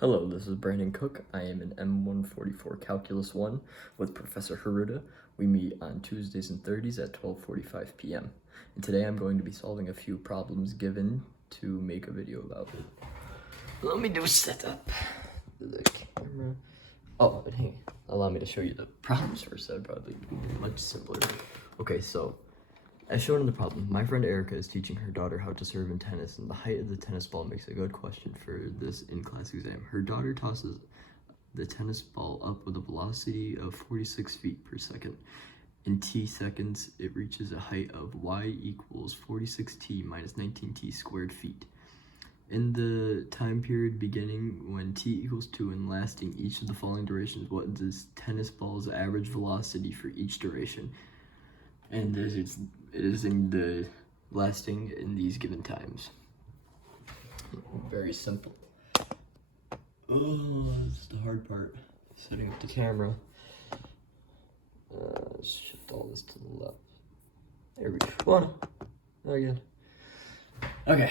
Hello, this is Brandon Cook. I am in M144 Calculus 1 with Professor Haruta. We meet on Tuesdays and Thursdays at 12:45 p.m. And today I'm going to be solving a few problems given to make a video about. Let me do a setup. The camera. Oh, but hey, allow me to show you the problems first. That would probably be much simpler. Okay, so as shown in the problem, my friend Erica is teaching her daughter how to serve in tennis, and the height of the tennis ball makes a good question for this in-class exam. Her daughter tosses the tennis ball up with a velocity of 46 feet per second. In t seconds, it reaches a height of y equals 46t minus 19t squared feet. In the time period beginning when t equals 2 and lasting each of the following durations, what is tennis ball's average velocity for each duration? And it is in the lasting in these given times. Very simple. Oh, this is the hard part. Setting up the camera. Shift all this to the left. There we go. One. Again. Okay.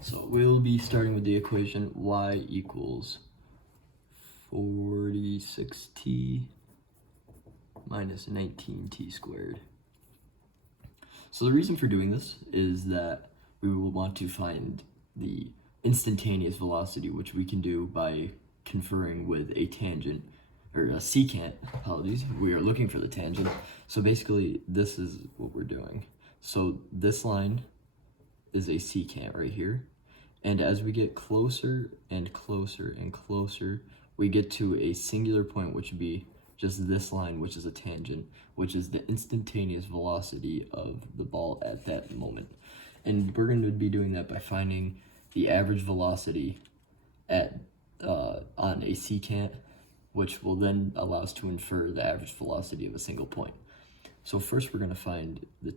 So we'll be starting with the equation y equals 46t minus 19t squared. So the reason for doing this is that we will want to find the instantaneous velocity, which we can do by conferring with a tangent, or a secant, apologies. We are looking for the tangent. So basically, this is what we're doing. So this line is a secant right here. And as we get closer and closer and closer, we get to a singular point, which would be just this line, which is a tangent, which is the instantaneous velocity of the ball at that moment. And we're going to be doing that by finding the average velocity at on a secant, which will then allow us to infer the average velocity of a single point. So first we're going to find the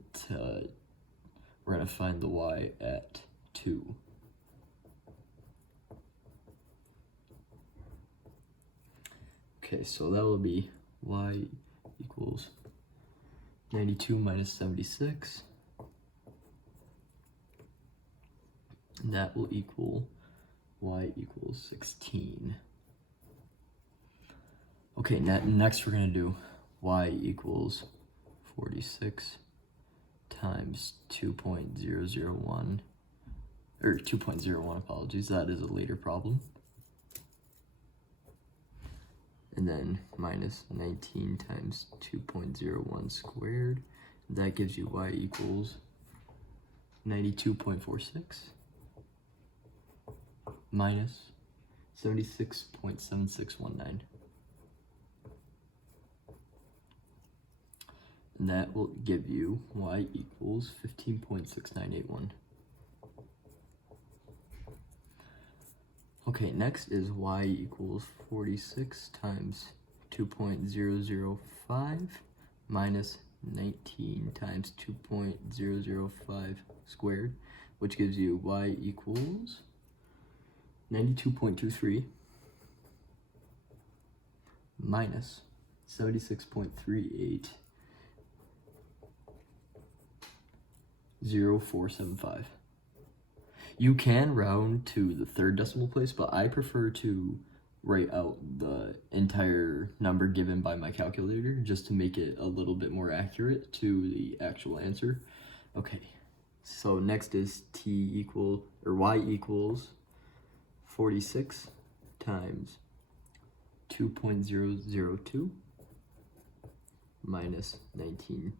y at 2. Okay, so that will be y equals 92 minus 76. And that will equal y equals 16. Okay, next we're going to do y equals 46 times 2.001, or 2.01, apologies, that is a later problem. And then minus 19 times 2.01 squared. That gives you y equals 92.46 minus 76.7619. And that will give you y equals 15.6981. Okay, next is y equals 46 times 2.005 minus 19 times 2.005 squared, which gives you y equals 92.23 minus 76.380475. You can round to the third decimal place, but I prefer to write out the entire number given by my calculator just to make it a little bit more accurate to the actual answer. Okay, so next is y equals 46 times 2.002 minus 19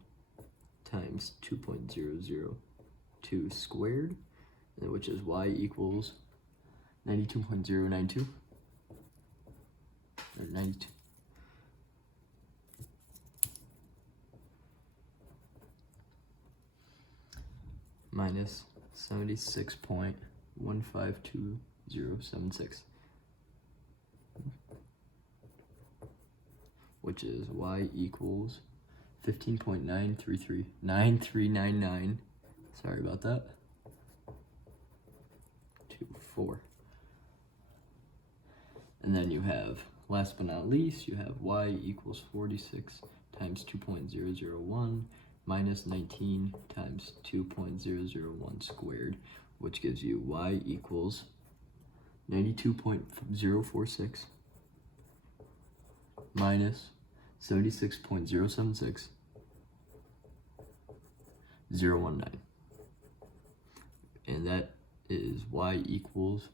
times 2.002 squared, which is y equals 92.092, or 92. Minus 76.152076, which is y equals 15.9399. Sorry about that. 4. And then you have, last but not least, you have y equals 46 times 2.001 minus 19 times 2.001 squared, which gives you y equals 92.046 minus 76.076 019. And that is y equals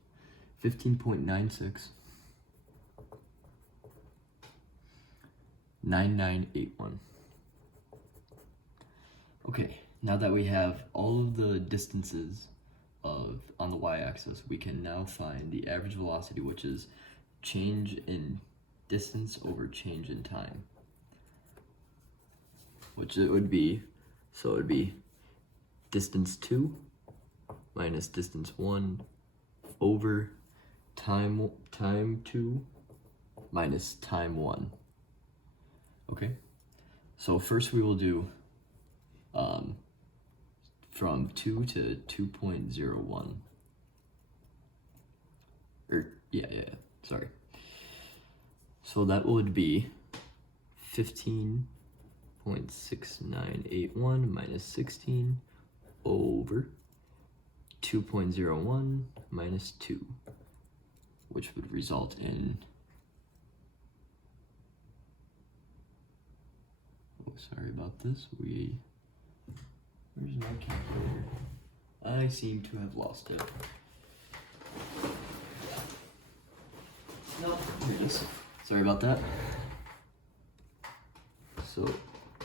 15.96 9981. Okay, now that we have all of the distances on the y-axis, we can now find the average velocity, which is change in distance over change in time, which it would be, so it would be distance 2 minus distance 1 over time 2 minus time 1. Okay, so first we will do from 2 to 2.01. Sorry. So that would be 15.6981 minus 16 over 2.01 minus 2, which would result in, oh, sorry about this, where's my calculator? I seem to have lost it. No, here it is. Sorry about that. So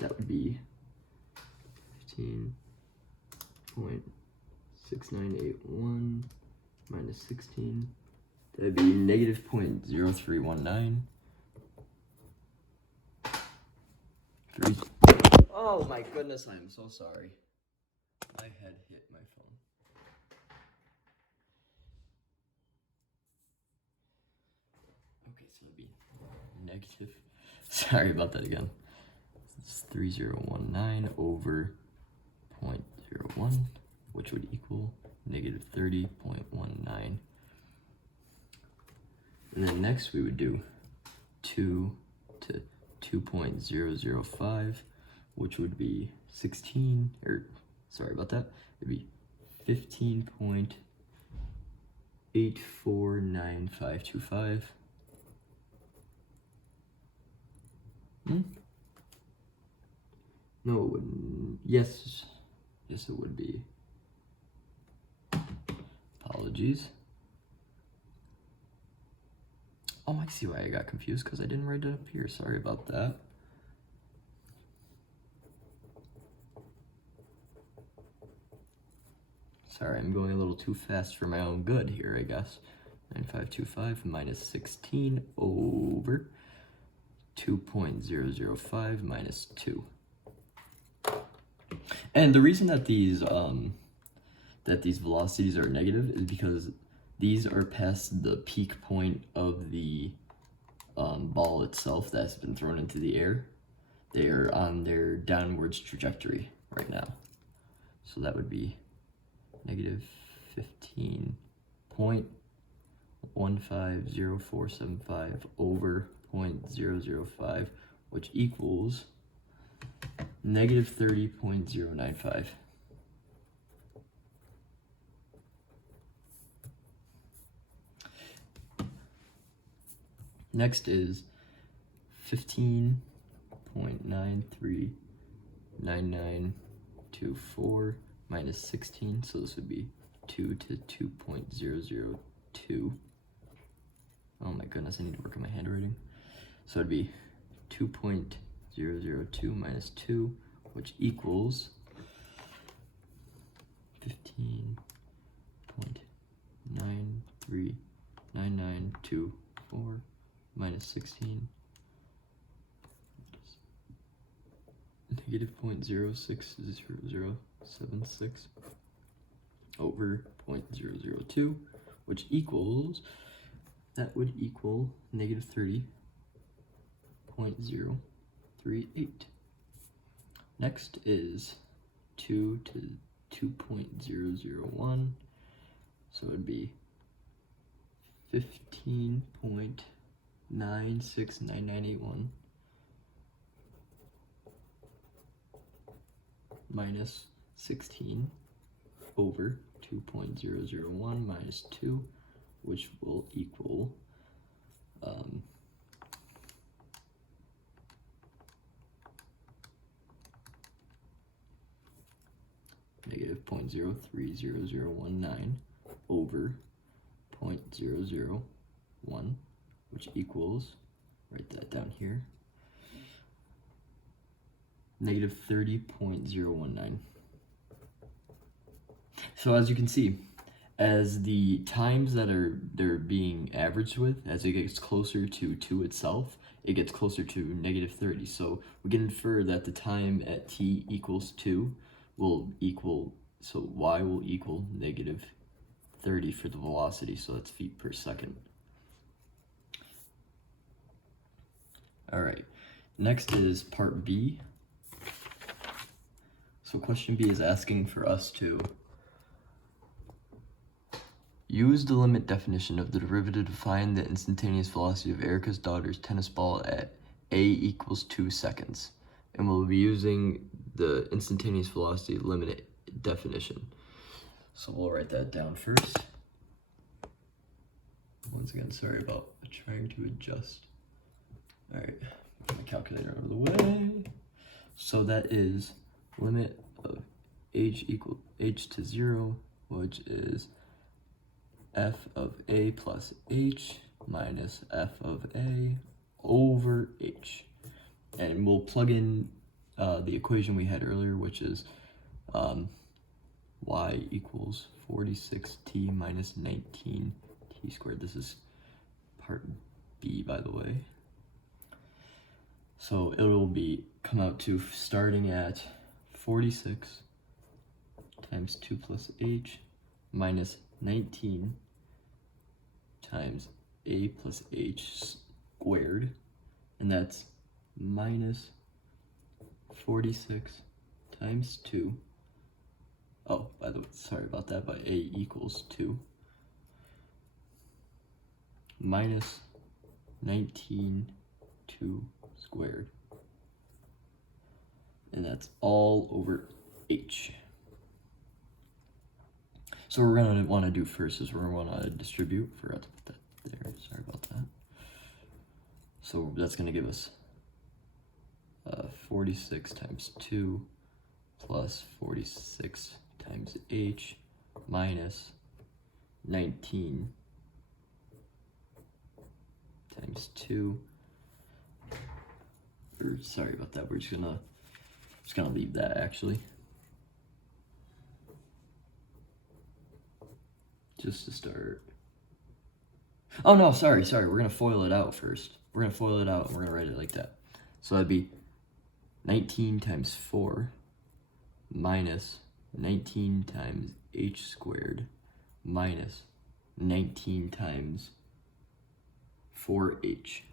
that would be 15.6981 minus 16. That would be negative 0.0319. Oh my goodness, I am so sorry. My head hit my phone. Okay, so it'd be negative. Sorry about that again. It's 3019 over 0.01, which would equal negative 30.19. And then next we would do 2 to 2.005, which would be 16, or sorry about that, it'd be 15.849525. No, it wouldn't. Yes, it would be. Apologies. Oh, I see why I got confused, because I didn't write it up here. Sorry about that. Sorry, I'm going a little too fast for my own good here, I guess. 9525 minus 16 over 2.005 minus 2. And the reason that these velocities are negative is because these are past the peak point of the ball itself that's been thrown into the air. They are on their downwards trajectory right now. So that would be negative 15.150475 over 0.005, which equals negative 30.095. Next is 15.939924 minus 16, so this would be 2 to 2.002. Oh my goodness, I need to work on my handwriting. So it'd be 2.002 minus 2, which equals 15.939924 minus 16, negative 0.060076 over 0.002, which equals, that would equal negative 30.038. Next is 2 to 2.001, so it would be 15.969981 minus 16 over 2.001 minus 2, which will equal negative 0.030019 over 0.001, which equals, write that down here, negative 30.019. So as you can see, as the times that they're being averaged with, as it gets closer to 2 itself, it gets closer to negative 30. So we can infer that the time at t equals 2 will equal, so y will equal negative 30 for the velocity, so that's feet per second. All right, next is part B. So question B is asking for us to use the limit definition of the derivative to find the instantaneous velocity of Erica's daughter's tennis ball at a equals 2 seconds. And we'll be using the instantaneous velocity limit definition. So we'll write that down first. Once again, sorry about trying to adjust. All right, get my calculator out of the way. So that is limit of h equal h to 0, which is f of a plus h minus f of a over h. And we'll plug in the equation we had earlier, which is y equals 46t minus 19t squared. This is part B, by the way. So it will come out to starting at 46 times 2 plus h minus 19 times a plus h squared, and that's minus 46 times 2. Oh, by the way, sorry about that, but a equals 2 minus 19 2 squared, and that's all over h. So we're going to want to do first is we're going to want to distribute. Forgot to put that there, sorry about that. So that's going to give us 46 times 2 plus 46 times h minus 19 times 2. Or sorry about that. We're just gonna leave that actually. Just to start. Oh no, sorry. We're gonna FOIL it out first. We're gonna FOIL it out and we're gonna write it like that. So that'd be 19 times 4 minus 19 times h squared minus 19 times 4h.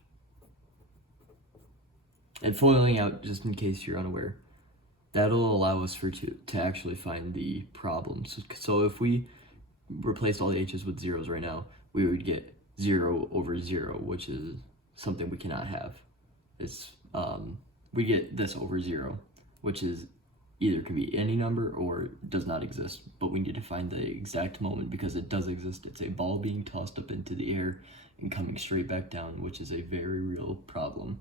And foiling out, just in case you're unaware, that'll allow us to actually find the problem. So if we replaced all the h's with zeros right now, we would get 0 over 0, which is something we cannot have. It's we get this over 0, which is either can be any number or does not exist, but we need to find the exact moment because it does exist. It's a ball being tossed up into the air and coming straight back down, which is a very real problem.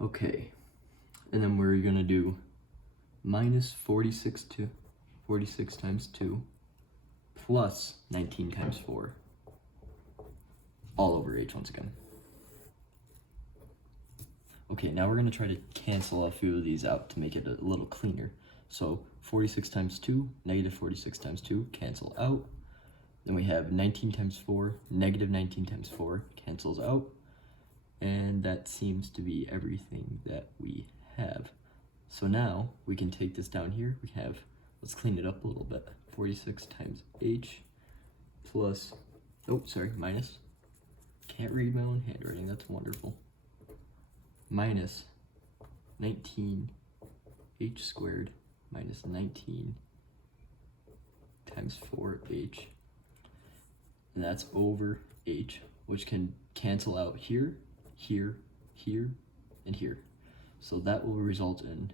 Okay, and then we're gonna do minus 46 times 2 plus 19 times 4 all over h once again. Okay, now we're gonna try to cancel a few of these out to make it a little cleaner. So 46 times 2, negative 46 times 2, cancel out. Then we have 19 times 4, negative 19 times 4, cancels out. And that seems to be everything that we have. So now we can take this down here. We have, let's clean it up a little bit. 46 times h plus, minus. Can't read my own handwriting, that's wonderful. Minus 19 h squared minus 19 times 4h. And that's over h, which can cancel out here, here, here, and here. So that will result in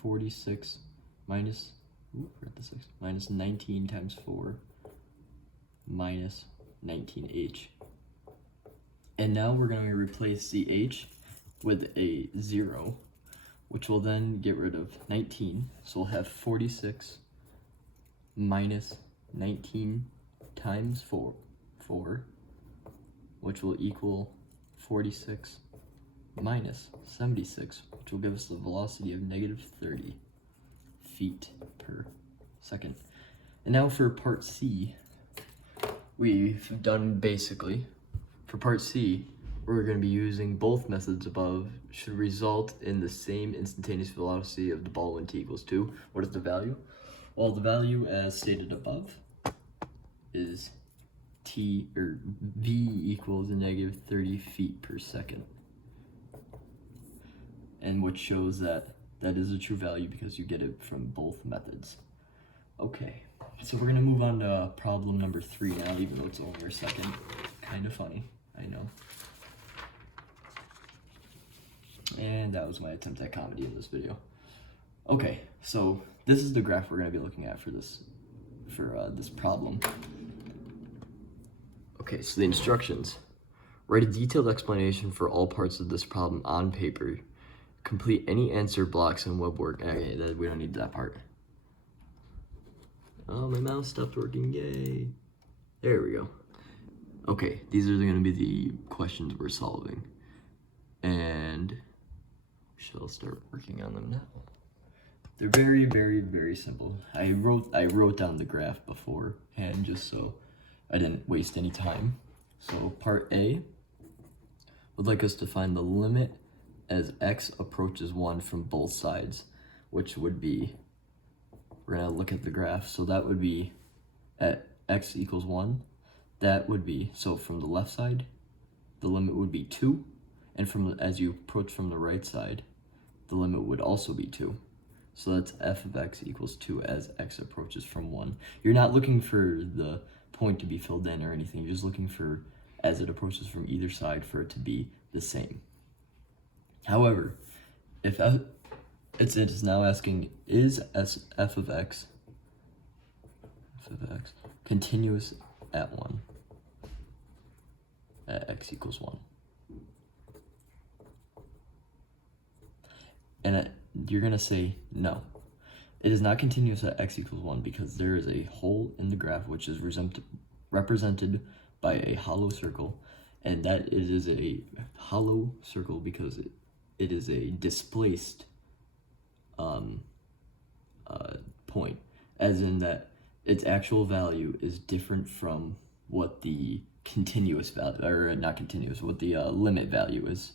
46 minus 19 times 4 minus 19h. And now we're going to replace the h with a 0, which will then get rid of 19. So we'll have 46 minus 19 times 4, which will equal 46 minus 76, which will give us the velocity of negative 30 feet per second. And now for part C, we've done basically. For part C, we're going to be using both methods above should result in the same instantaneous velocity of the ball when t equals 2. What is the value? Well, the value as stated above is v equals negative 30 feet per second. And which shows that that is a true value because you get it from both methods. Okay, so we're gonna move on to problem number 3 now, even though it's only our second. Kind of funny, I know. And that was my attempt at comedy in this video. Okay, so this is the graph we're gonna be looking at for this problem. Okay, so the instructions. Write a detailed explanation for all parts of this problem on paper. Complete any answer blocks in web work. Okay, we don't need that part. Oh, my mouse stopped working, yay. There we go. Okay, these are gonna be the questions we're solving. And we shall start working on them now. They're very, very, very simple. I wrote down the graph beforehand just so I didn't waste any time. So part A would like us to find the limit as x approaches 1 from both sides, which would be, we're gonna look at the graph, so that would be at x equals 1, that would be, so from the left side, the limit would be 2, and as you approach from the right side, the limit would also be 2. So that's f of x equals 2 as x approaches from 1. You're not looking for the point to be filled in or anything, you're just looking for, as it approaches from either side, for it to be the same. However, if it is now asking, is f of x continuous at 1, at x equals 1? And you're going to say, no, it is not continuous at x equals 1 because there is a hole in the graph which is represented by a hollow circle, and that it is a hollow circle because it is a displaced point, as in that its actual value is different from what the continuous value, or not continuous, what the limit value is.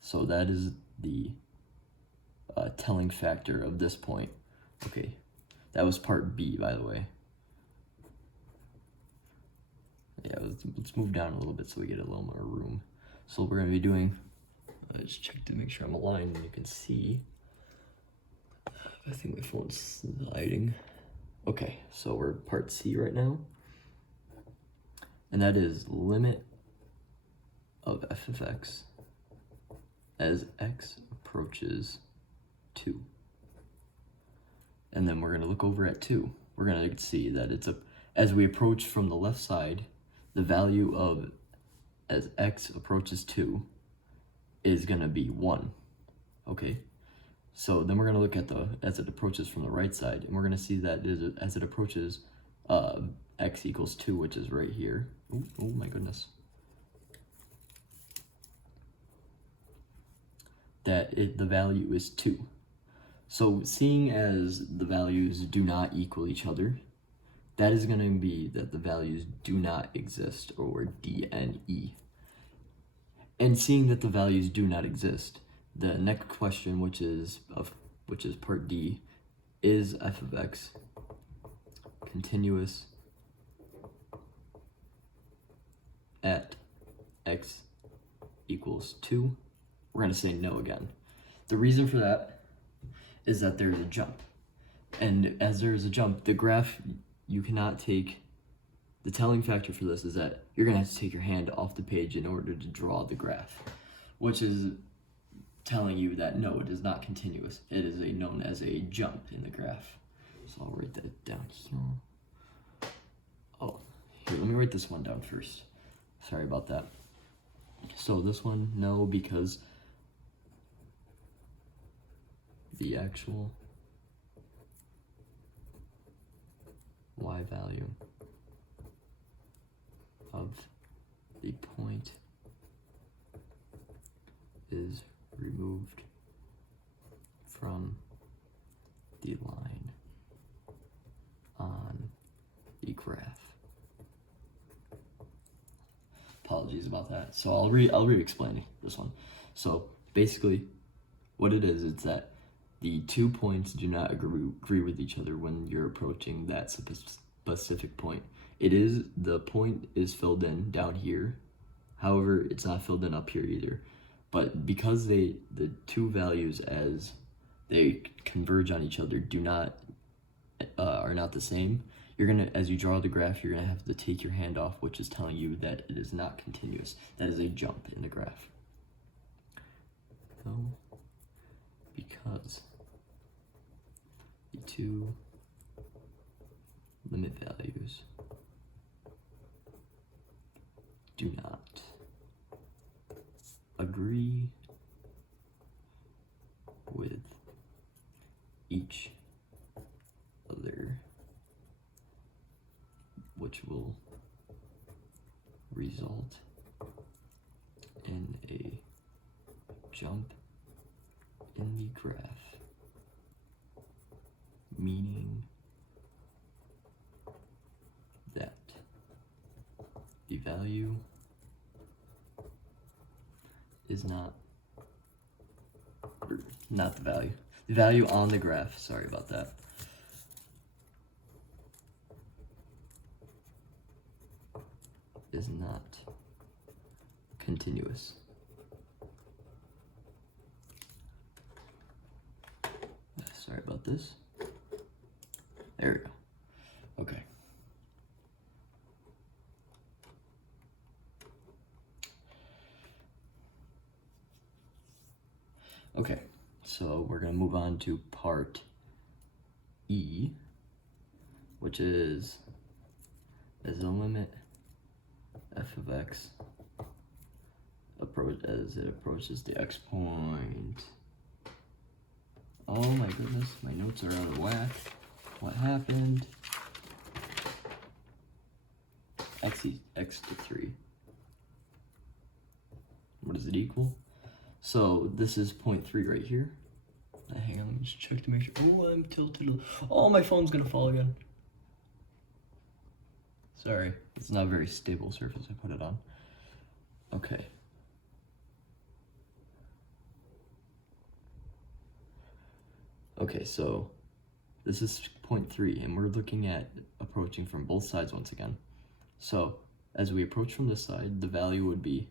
So that is the telling factor of this point. Okay, that was part B, by the way. Yeah, let's move down a little bit so we get a little more room. So what we're going to be doing, I just checked to make sure I'm aligned and you can see. I think my phone's sliding. Okay, so we're part C right now. And that is limit of f of x as x approaches 2. And then we're going to look over at 2. We're going to see that as we approach from the left side, the value of as x approaches 2 is going to be 1. Okay, so then we're going to look at as it approaches from the right side, and we're going to see that as it approaches x equals 2, which is right here. Oh my goodness. That the value is 2. So seeing as the values do not equal each other, that is going to be that the values do not exist, or DNE. And seeing that the values do not exist, the next question, which is part D, is f of x continuous at x equals 2? We're going to say no again. The reason for that is that there's a jump. And as there's a jump, the graph, you cannot take, the telling factor for this is that you're going to have to take your hand off the page in order to draw the graph, which is telling you that no, it is not continuous. It is known as a jump in the graph. So I'll write that down here. Oh, Here, let me write this one down first. Sorry about that. So this one, no, because the actual y value of the point is removed from the line on the graph. Apologies about that. So I'll re-explain this one. So basically, what it is, it's that the 2 points do not agree with each other when you're approaching that specific point. The point is filled in down here. However, it's not filled in up here either. But because the two values, as they converge on each other, are not the same, as you draw the graph, you're gonna have to take your hand off, which is telling you that it is not continuous. That is a jump in the graph. So, because the two limit values do not agree with each other, which will result in a jump in the graph, meaning that the value is not the value on the graph, sorry about that, is not continuous. Sorry about this. There we go. Okay. Okay, so we're gonna move on to part E, which is as the limit f of x as it approaches the x point. Oh my goodness, my notes are out of whack. What happened? X to 3. What does it equal? So this is 0.3 right here. Hang on, let me just check to make sure. Oh, I'm tilted. Oh, my phone's gonna fall again. Sorry, it's not a very stable surface I put it on. Okay. Okay, so this is 0.3, and we're looking at approaching from both sides once again. So as we approach from this side, the value would be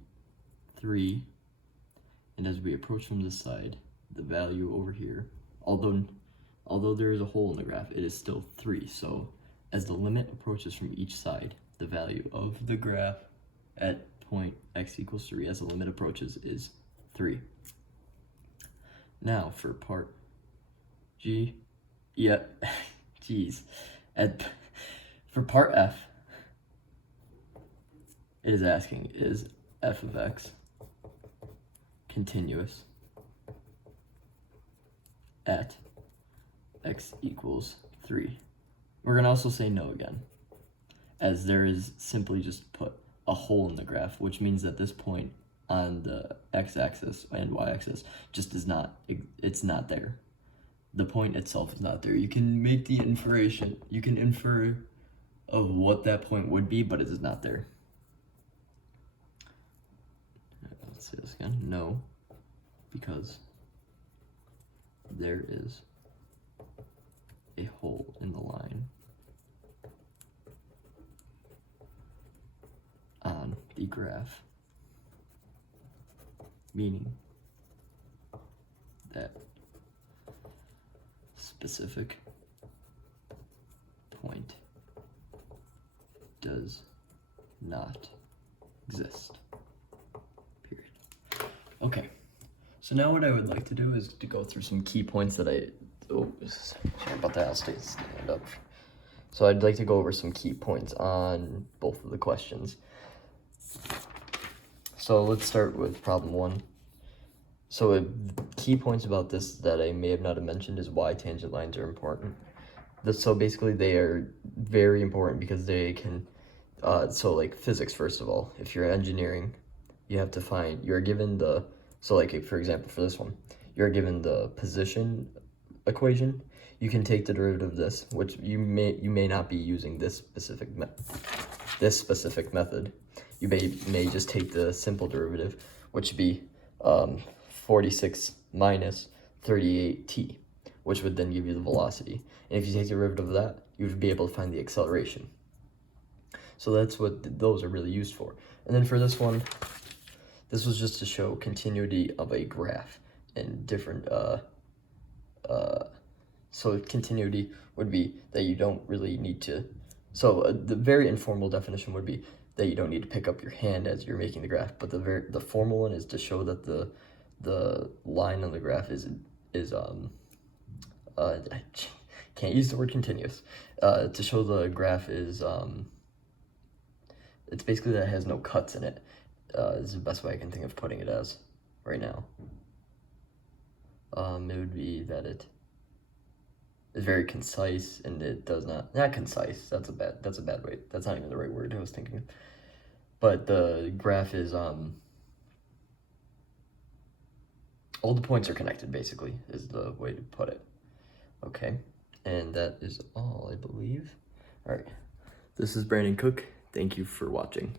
3, and as we approach from this side, the value over here, although there is a hole in the graph, it is still 3. So as the limit approaches from each side, the value of the graph at point x equals 3 as the limit approaches is 3. Now for part G, yep, geez. For part F, it is asking, is f of x continuous at x equals 3? We're going to also say no again, as there is simply just put a hole in the graph, which means that this point on the x-axis and y-axis just is not, it's not there. The point itself is not there. You can make the inferration, you can infer of what that point would be, but it is not there. Let's say this again. No, because there is a hole in the line on the graph, meaning that specific point does not exist. Period. Okay, so now what I would like to do is to go through some key points that sorry about that, I'll stand up. So I'd like to go over some key points on both of the questions. So let's start with problem 1. So key points about this that I may have not have mentioned is why tangent lines are important. So basically they are very important because they can, so like physics, first of all, if you're engineering, you have to find, you're given the, so like for example, for this one, you're given the position equation. You can take the derivative of this, which you may not be using this specific method. You may just take the simple derivative, which would be 46 minus 38t, which would then give you the velocity. And if you take the derivative of that, you would be able to find the acceleration. So that's what those are really used for. And then for this one, this was just to show continuity of a graph and different, so continuity would be that you don't really need to, the very informal definition would be that you don't need to pick up your hand as you're making the graph, but the formal one is to show that the line on the graph is I can't use the word continuous, to show the graph is, it's basically that it has no cuts in it, is the best way I can think of putting it as right now. It would be that it is very concise, and it does not concise, that's a bad way, that's not even the right word I was thinking of. But the graph is, all the points are connected, basically, is the way to put it. Okay, and that is all, I believe. All right, this is Brandon Cook. Thank you for watching.